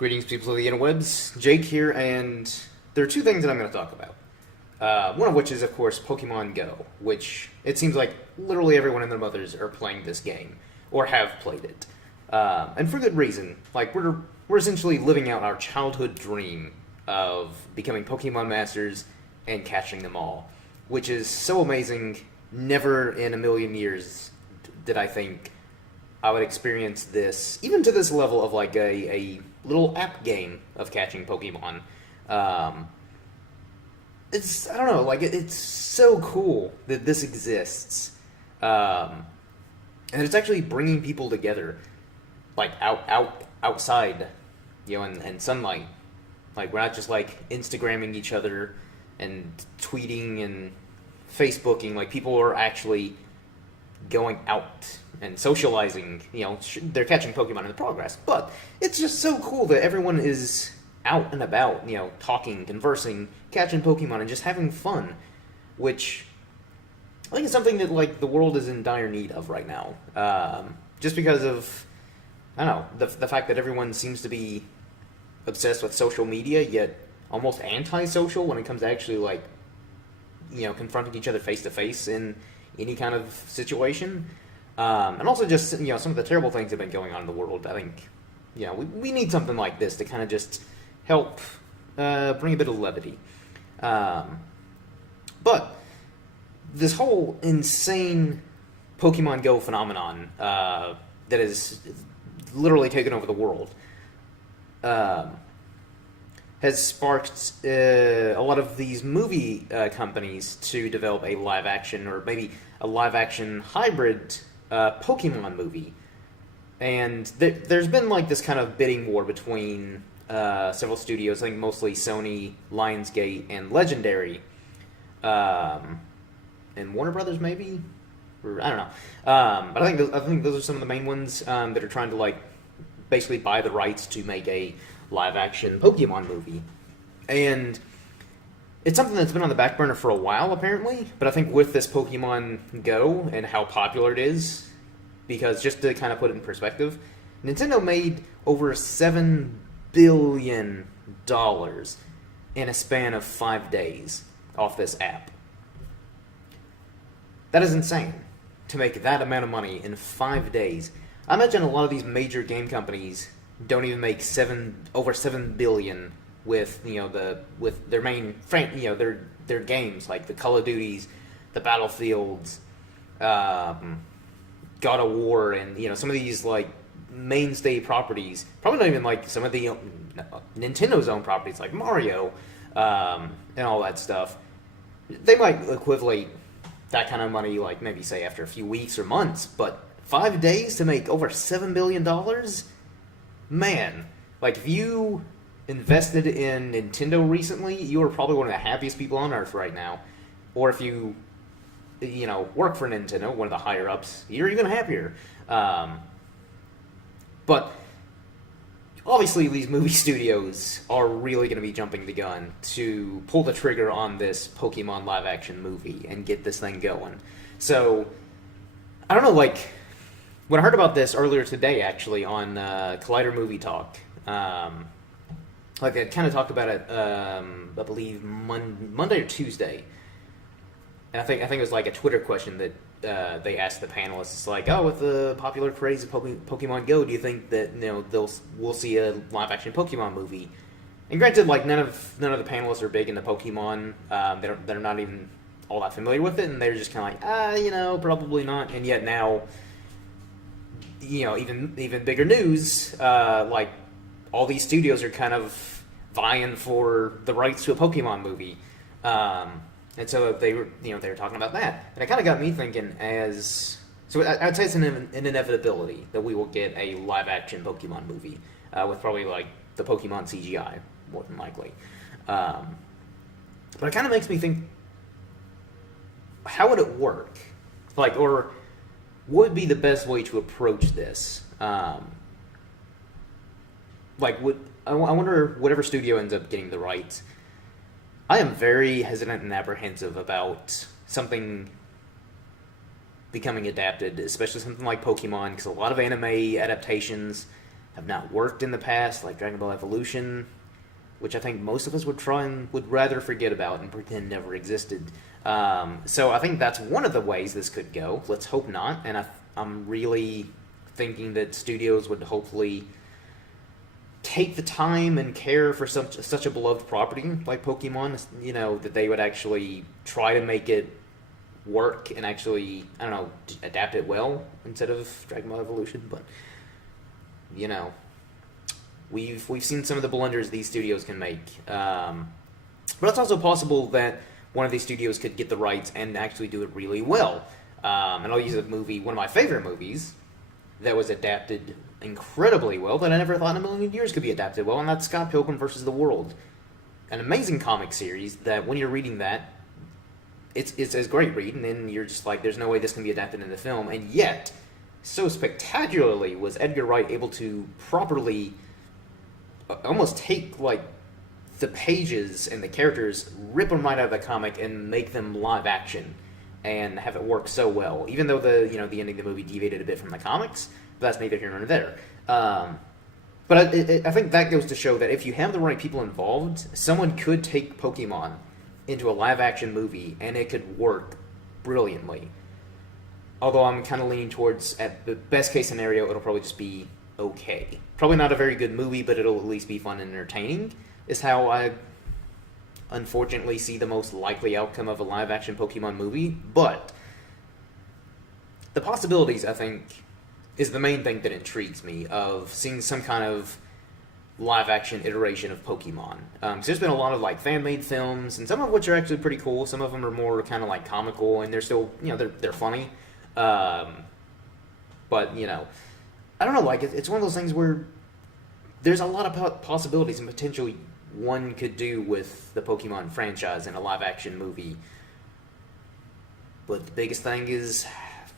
Greetings, people of the interwebs. Jake here, and there are two things that I'm going to talk about. One of which is, of course, Pokemon Go, which it seems like literally everyone and their mothers are playing this game, or have played it. And for good reason. Like, we're essentially living out our childhood dream of becoming Pokemon Masters and catching them all, which is so amazing. Never in a million years did I think I would experience this, even to this level of like a little app game of catching Pokemon. I don't know, like it's so cool that this exists, and it's actually bringing people together, like outside, and sunlight. Like we're not just like Instagramming each other and tweeting and Facebooking. Like people are actually going out and socializing. They're catching Pokemon in the progress, but it's just so cool that everyone is out and about, talking, conversing, catching Pokemon, and just having fun, which I think is something that like the world is in dire need of right now. Just because of, I don't know, the fact that everyone seems to be obsessed with social media, yet almost anti-social when it comes to actually like, confronting each other face to face in any kind of situation. And also just, some of the terrible things that have been going on in the world. I think, we need something like this to kind of just help bring a bit of levity. But this whole insane Pokemon Go phenomenon that has literally taken over the world has sparked a lot of these movie companies to develop a live-action, or maybe a live-action hybrid Pokemon movie. And there's been like this kind of bidding war between several studios, I think mostly Sony, Lionsgate, and Legendary, and Warner Brothers maybe, or I don't know. But I think those are some of the main ones that are trying to like basically buy the rights to make a live-action Pokemon movie. And it's something that's been on the back burner for a while, apparently, but I think with this Pokemon Go and how popular it is, because just to kind of put it in perspective, Nintendo made over $7 billion in a span of 5 days off this app. That is insane, to make that amount of money in 5 days. I imagine a lot of these major game companies don't even make over $7 billion with with their main their games, like the Call of Duties, the Battlefields, God of War, and some of these like mainstay properties. Probably not even like some of the Nintendo's own properties like Mario and all that stuff. They might equivalent that kind of money, like maybe say after a few weeks or months, but 5 days to make over $7 billion? Man, like if you invested in Nintendo recently, you are probably one of the happiest people on earth right now. Or if you work for Nintendo, one of the higher ups, you're even happier. But obviously these movie studios are really going to be jumping the gun to pull the trigger on this Pokemon live action movie and get this thing going. So, I don't know, like, when I heard about this earlier today, actually, on Collider Movie Talk, like they kind of talked about it, I believe Monday or Tuesday, and I think it was like a Twitter question that they asked the panelists. It's like, with the popular craze of Pokemon Go, do you think that we'll see a live action Pokemon movie? And granted, like none of the panelists are big into Pokemon. They're not even all that familiar with it, and they're just kind of like, probably not. And yet now, even bigger news, like all these studios are kind of vying for the rights to a Pokemon movie, and so they were talking about that, and it kind of got me thinking. I'd say it's an inevitability that we will get a live action Pokemon movie with probably like the Pokemon CGI more than likely, but it kind of makes me think, how would it work, like, or what would be the best way to approach this? I wonder, whatever studio ends up getting the rights, I am very hesitant and apprehensive about something becoming adapted, especially something like Pokemon, because a lot of anime adaptations have not worked in the past, like Dragon Ball Evolution, which I think most of us would rather forget about and pretend never existed. So I think that's one of the ways this could go. Let's hope not. And I'm really thinking that studios would hopefully take the time and care for such a beloved property like Pokemon, that they would actually try to make it work and actually, I don't know, adapt it well instead of Dragon Ball Evolution. But we've seen some of the blunders these studios can make. But it's also possible that one of these studios could get the rights and actually do it really well. And I'll use one of my favorite movies that was adapted incredibly well that I never thought in a million years could be adapted well, and that's Scott Pilgrim vs. the World. An amazing comic series that when you're reading that, it's a great read, and then you're just like, there's no way this can be adapted into film, and yet, so spectacularly was Edgar Wright able to properly almost take, like, the pages and the characters, rip them right out of the comic, and make them live action, and have it work so well. Even though the ending of the movie deviated a bit from the comics, but that's neither here nor there. But I think that goes to show that if you have the right people involved, someone could take Pokemon into a live-action movie, and it could work brilliantly. Although I'm kind of leaning towards, at the best-case scenario, it'll probably just be okay. Probably not a very good movie, but it'll at least be fun and entertaining, is how I unfortunately see the most likely outcome of a live-action Pokemon movie. But the possibilities, I think, is the main thing that intrigues me of seeing some kind of live-action iteration of Pokemon. So there's been a lot of like fan-made films, and some of which are actually pretty cool. Some of them are more kind of like comical, and they're still, they're funny. But I don't know. Like it's one of those things where there's a lot of possibilities and potential one could do with the Pokemon franchise in a live-action movie. But the biggest thing is,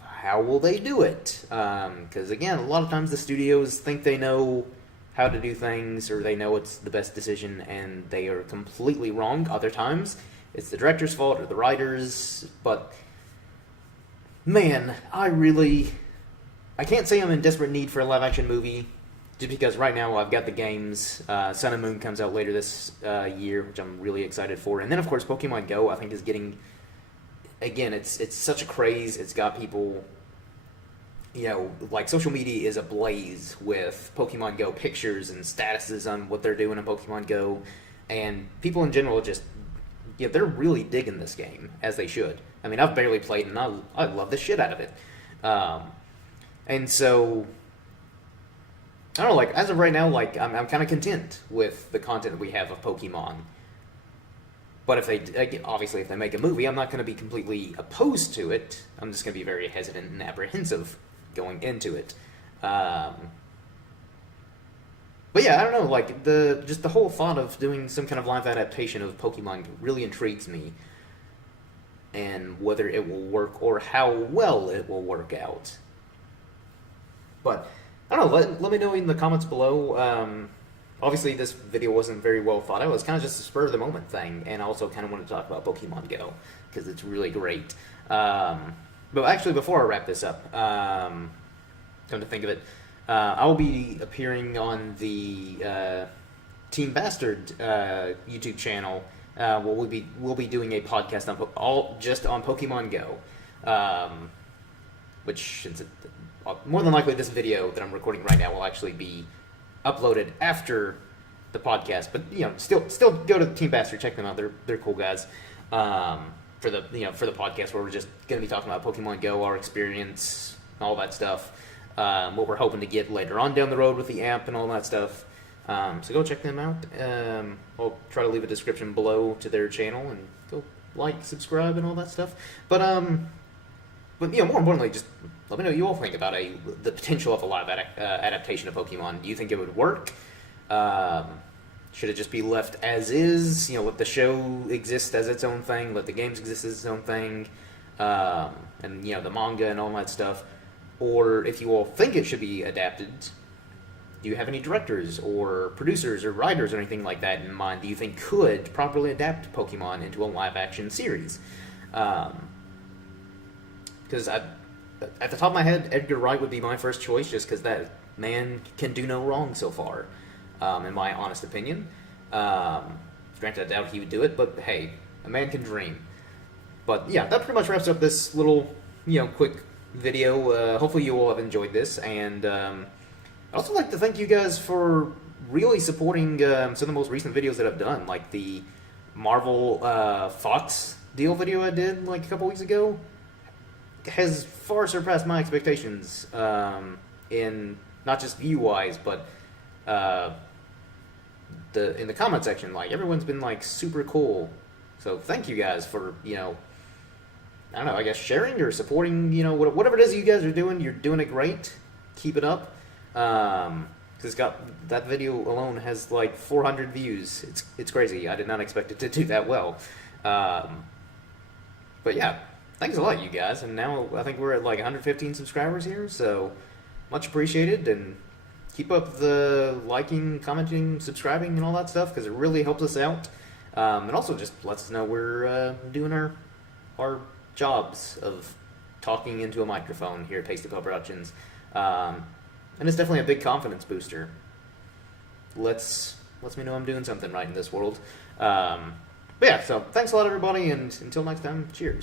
how will they do it? Because again, a lot of times the studios think they know how to do things, or they know it's the best decision, and they are completely wrong. Other times, it's the director's fault or the writers. But man, I can't say I'm in desperate need for a live-action movie, just because right now I've got the games. Sun and Moon comes out later this year, which I'm really excited for. And then, of course, Pokemon Go, I think, is getting... Again, it's such a craze. It's got people... like, social media is ablaze with Pokemon Go pictures and statuses on what they're doing in Pokemon Go. And people in general just... they're really digging this game, as they should. I mean, I've barely played, and I love the shit out of it. And so... I don't know, like, as of right now, like, I'm kind of content with the content that we have of Pokemon. But if obviously, if they make a movie, I'm not going to be completely opposed to it. I'm just going to be very hesitant and apprehensive going into it. But yeah, I don't know, like, just the whole thought of doing some kind of live adaptation of Pokemon really intrigues me. And whether it will work or how well it will work out. But... I don't know, let me know in the comments below. Obviously, this video wasn't very well thought out. It was kind of just a spur-of-the-moment thing, and I also kind of wanted to talk about Pokemon Go, because it's really great. But actually, before I wrap this up, come to think of it, I will be appearing on the Team Bastard YouTube channel, where we'll be doing a podcast just on Pokemon Go, which, since more than likely this video that I'm recording right now will actually be uploaded after the podcast, but still go to Team Bastard, check them out. They're cool guys. For the podcast where we're just going to be talking about Pokemon Go, our experience, all that stuff. What we're hoping to get later on down the road with the app and all that stuff. So go check them out. I'll try to leave a description below to their channel, and go like, subscribe, and all that stuff. But more importantly, just let me know what you all think about the potential of a live adaptation of Pokemon. Do you think it would work? Should it just be left as is? Let the show exist as its own thing, let the games exist as its own thing, and the manga and all that stuff. Or if you all think it should be adapted, do you have any directors or producers or writers or anything like that in mind do you think could properly adapt Pokemon into a live-action series? Because at the top of my head, Edgar Wright would be my first choice, just because man can do no wrong so far, in my honest opinion. Granted, I doubt he would do it, but hey, a man can dream. But yeah, that pretty much wraps up this little, quick video. Hopefully you all have enjoyed this, and I'd also like to thank you guys for really supporting some of the most recent videos that I've done, like the Marvel Fox deal video I did like a couple weeks ago. Has far surpassed my expectations, in not just view-wise, but in the comment section. Like, everyone's been like super cool. So thank you guys for, I don't know, I guess sharing or supporting, whatever it is you guys are doing. You're doing it great. Keep it up. It's got, that video alone has like 400 views. It's crazy. I did not expect it to do that well. But yeah, thanks a lot, you guys. And now I think we're at like 115 subscribers here, so much appreciated. And keep up the liking, commenting, subscribing, and all that stuff, because it really helps us out. And also just lets us know we're doing our jobs of talking into a microphone here at Tasty Pup Productions. And it's definitely a big confidence booster. Lets me know I'm doing something right in this world. But yeah, so thanks a lot, everybody, and until next time, cheers.